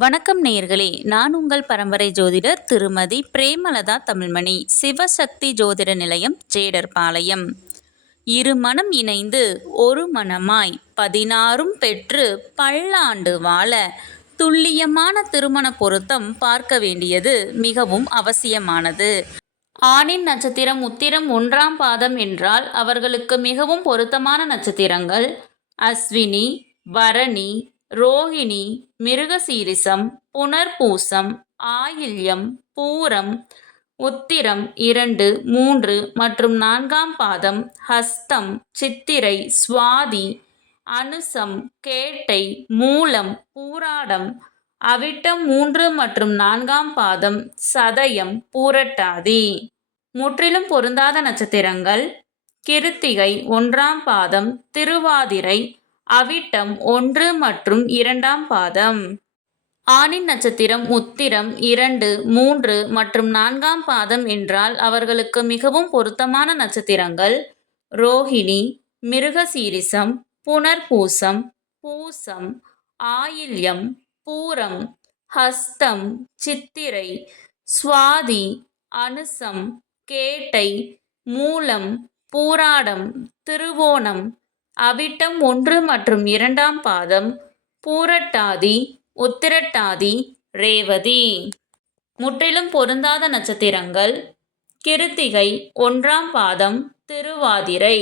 வணக்கம் நேயர்களே நான் உங்கள் பரம்பரை ஜோதிடர் திருமதி பிரேமலதா தமிழ்மணி சிவசக்தி ஜோதிட நிலையம் ஜேடர்பாளையம். இரு மனம் இணைந்து ஒரு மனமாய் பதினாறும் பெற்று பல்லாண்டு வாழ துல்லியமான திருமண பொருத்தம் பார்க்க வேண்டியது மிகவும் அவசியமானது. ஆணின் நட்சத்திரம் உத்திரம் ஒன்றாம் பாதம் என்றால் அவர்களுக்கு மிகவும் பொருத்தமான நட்சத்திரங்கள். அஸ்வினி பரணி ரோகிணி மிருகசீரிசம் புனர்பூசம் ஆயில்யம் பூரம் உத்திரம் இரண்டு மூன்று மற்றும் நான்காம் பாதம் ஹஸ்தம் சித்திரை சுவாதி அனுசம் கேட்டை மூலம் பூராடம் அவிட்டம் மூன்று மற்றும் நான்காம் பாதம் சதயம் பூரட்டாதி. முற்றிலும் பொருந்தாத நட்சத்திரங்கள் கிருத்திகை ஒன்றாம் பாதம் திருவாதிரை அவிட்டம் ஒன்று மற்றும் இரண்டாம் பாதம். ஆணின் நட்சத்திரம் உத்திரம் இரண்டு மூன்று மற்றும் நான்காம் பாதம் என்றால் அவர்களுக்கு மிகவும் பொருத்தமான நட்சத்திரங்கள். ரோஹிணி மிருகசீரிசம் புனர்பூசம் பூசம் ஆயில்யம் பூரம் ஹஸ்தம் சித்திரை சுவாதி அனுசம் கேட்டை மூலம் பூராடம் திருவோணம் அவிட்டம் ஒன்று மற்றும் இரண்டாம் பாதம் பூரட்டாதி உத்திரட்டாதி ரேவதி. முற்றிலும் பொருந்தாத நட்சத்திரங்கள் கிருத்திகை ஒன்றாம் பாதம் திருவாதிரை.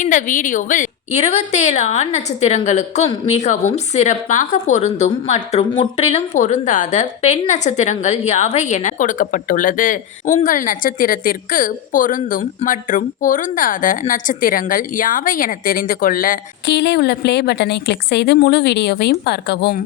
இந்த வீடியோவில் இருபத்தேழு ஆண் நட்சத்திரங்களுக்கும் மிகவும் சிறப்பாக பொருந்தும் மற்றும் முற்றிலும் பொருந்தாத பெண் நட்சத்திரங்கள் யாவை என கொடுக்கப்பட்டுள்ளது. உங்கள் நட்சத்திரத்திற்கு பொருந்தும் மற்றும் பொருந்தாத நட்சத்திரங்கள் யாவை என தெரிந்து கொள்ள கீழே உள்ள பிளே பட்டனை கிளிக் செய்து முழு வீடியோவையும் பார்க்கவும்.